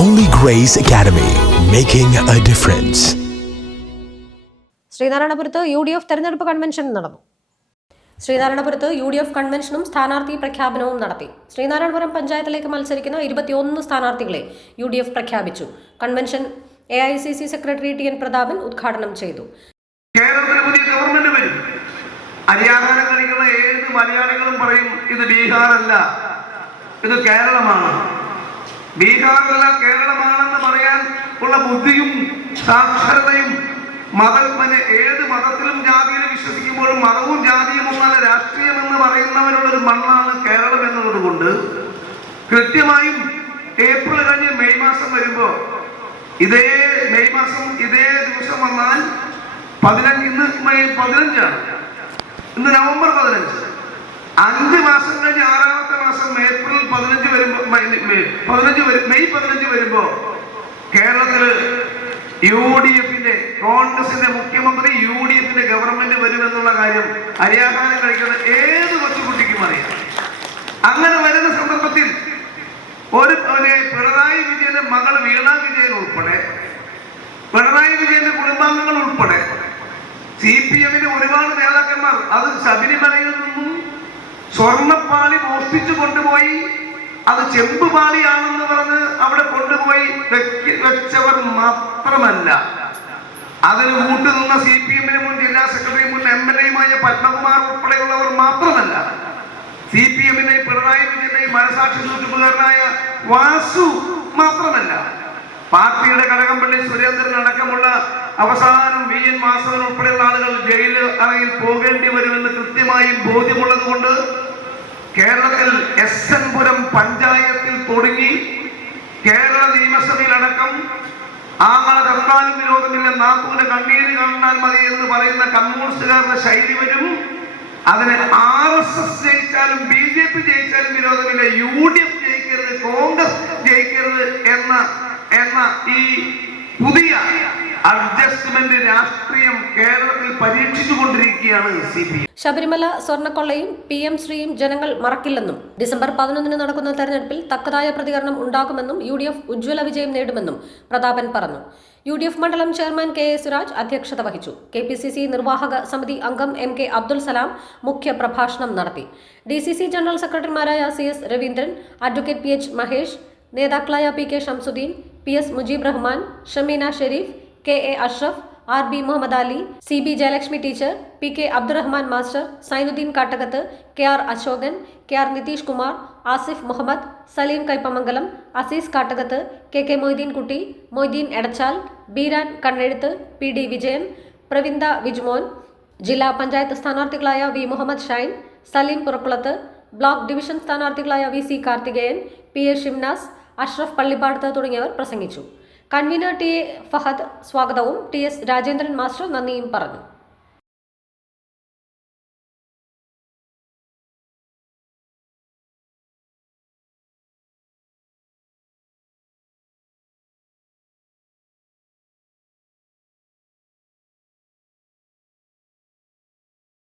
Holy Grace Academy, making a difference. ശ്രീനാരായണപുരത്ത് U D F തെരഞ്ഞെടുപ്പ് convention നടന്നു. ശ്രീനാരായണപുരത്ത് യു ഡി എഫ് കൺവെൻഷനും സ്ഥാനാർത്ഥി പ്രഖ്യാപനവും നടത്തി. ശ്രീനാരായണപുരം പഞ്ചായത്തിലേക്ക് മത്സരിക്കുന്ന ഇരുപത്തിയൊന്ന് സ്ഥാനാർത്ഥികളെ യു ഡി എഫ് പ്രഖ്യാപിച്ചു. Convention A I C C secretary T N Prathapan ഉദ്ഘാടനം ചെയ്തു. കേരളത്തിൽ പുതിയ ഗവൺമെന്റ് വരും. അരിയാഹാരം കഴിക്കുന്ന ഏത് മലയാളികളും പറയും ഇത് ബീഹാറല്ല ഇത് കേരളമാണ്. ബീഹാറല്ല കേരളമാണെന്ന് പറയാൻ ഉള്ള ബുദ്ധിയും സാക്ഷരതയും മതത്തിന് ഏത് മതത്തിലും ജാതിയിലും വിശ്വസിക്കുമ്പോഴും മതവും ജാതിയും ഒന്നല്ല രാഷ്ട്രീയം എന്ന് പറയുന്നവരുള്ളൊരു മണ്ണാണ് കേരളം എന്നുള്ളത് കൊണ്ട് കൃത്യമായും ഏപ്രിൽ കഴിഞ്ഞ് മെയ് മാസം വരുമ്പോൾ ഇതേ മെയ് മാസം ഇതേ ദിവസം വന്നാൽ പതിനഞ്ച് ഇന്ന് മെയ് പതിനഞ്ചാണ്. ഇന്ന് നവംബർ പതിനഞ്ച്. അഞ്ച് മാസം കഴിഞ്ഞ് ആറാമത്തെ മാസം ഏപ്രിൽ പതിനഞ്ച് പതിനഞ്ച് മെയ് പതിനഞ്ച് വരുമ്പോ കേരളത്തിൽ യു ഡി എഫിന്റെ കോൺഗ്രസിന്റെ മുഖ്യമന്ത്രി യു ഡി എഫിന്റെ ഗവൺമെന്റ് വരുമെന്നുള്ള കാര്യം അരിയാഹാരം കഴിക്കുന്ന ഏത് കൊച്ചുകുട്ടിക്കും അറിയാം. അങ്ങനെ വരുന്ന സന്ദർഭത്തിൽ ഒരു പിണറായി വിജയന്റെ മകൾ വീണ വിജയൻ ഉൾപ്പെടെ പിണറായി വിജയന്റെ കുടുംബാംഗങ്ങൾ ഉൾപ്പെടെ സി പി എമ്മിന്റെ ഒരുപാട് നേതാക്കന്മാർ അത് ശബരിമലയിൽ നിന്നും സ്വർണപ്പാളി മോഷ്ടിച്ചു കൊണ്ടുപോയി. അത് ചെമ്പുപാളിയാണെന്ന് പറഞ്ഞ് അവിടെ കൊണ്ടുപോയി വെച്ചവർ മാത്രമല്ല. അതിന് കൂട്ടുനിന്ന സി പി എമ്മിന് മുൻ ജില്ലാ സെക്രട്ടറി മുൻ എം എൽ എയുമായ പത്മകുമാർ ഉൾപ്പെടെയുള്ളവർ മാത്രമല്ല. സി പി എമ്മിനെ പിണറായി വിജയനെ മനസാക്ഷി സൂക്ഷിപ്പുകാരനായ വാസു മാത്രമല്ല. പാർട്ടിയുടെ കടകംപള്ളി സുരേന്ദ്രൻ അടക്കമുള്ള അവസാനം വി എൻ വാസവൻ ഉൾപ്പെടെയുള്ള ആളുകൾ ജയിലിൽ അറയിൽ പോകേണ്ടി വരുമെന്ന് കൃത്യമായും ബോധ്യമുള്ളത് കൊണ്ട് കേരളത്തിൽ എസ് എൻ പുരം പഞ്ചായത്തിൽ തുടങ്ങി കേരള നിയമസഭയിലടക്കം ആങ്ങളെ തത്താനും വിരോധമില്ല നാത്തൂന്റെ കണ്ണീര് കാണാൻ മതി എന്ന് പറയുന്ന കമ്മ്യൂണിസ്റ്റുകാരുടെ ശൈലി വരും. അതിന് ആർ എസ് എസ് ജയിച്ചാലും ബി ജെ പി ജയിച്ചാലും വിരോധമില്ല യു ഡി എഫ് ജയിക്കരുത് കോൺഗ്രസ് ജയിക്കരുത് എന്ന എന്ന ഈ പുതിയ അഡ്ജസ്റ്റ്മെന്റ് രാഷ്ട്രീയം കേരളത്തിൽ പരീക്ഷിച്ചു കൊണ്ടിരിക്കുകയാണ് സി പി ശബരിമല സ്വർണക്കൊള്ളയും പി എം ശ്രീയും ജനങ്ങൾ മറക്കില്ലെന്നും ഡിസംബർ പതിനൊന്നിന് നടക്കുന്ന തെരഞ്ഞെടുപ്പിൽ തക്കതായ പ്രതികരണം ഉണ്ടാകുമെന്നും യു ഡി എഫ് ഉജ്ജ്വല വിജയം നേടുമെന്നും പ്രതാപൻ പറഞ്ഞു. യു ഡി എഫ് മണ്ഡലം ചെയർമാൻ കെ എ സുരാജ് അധ്യക്ഷത വഹിച്ചു. കെ പി സി സി നിർവാഹക സമിതി അംഗം എം കെ അബ്ദുൽ സലാം മുഖ്യ പ്രഭാഷണം നടത്തി. ഡി സി സി ജനറൽ സെക്രട്ടറിമാരായ C S Raveendran advocate P H Mahesh നേതാക്കളായ P K Shamsuddin P S Mujeeb Rahman Shameena Sherif K A Ashraf R B Muhammad Ali C B Jayalakshmi teacher P K Abdurahman master Sainuddin Kattakath K R Ashokan K R Nitish Kumar Asif Muhammad Saleem Kaipamangalam Azeez Kattakath K K Moideen Kutty Moideen Edachal Beeran Kannezhuthu P D Vijayan Pravinda Vijmon ജില്ലാ panchayat സ്ഥാനാർത്ഥികളായ V Muhammad Shine Saleem Purakkulath block division സ്ഥാനാർത്ഥികളായ V C Karthikeyan P A Shimnas Ashraf Pallippadath തുടങ്ങിയവർ പ്രസംഗിച്ചു. Convener T A Fahad സ്വാഗതവും T S Rajendran master നന്ദിയും പറഞ്ഞു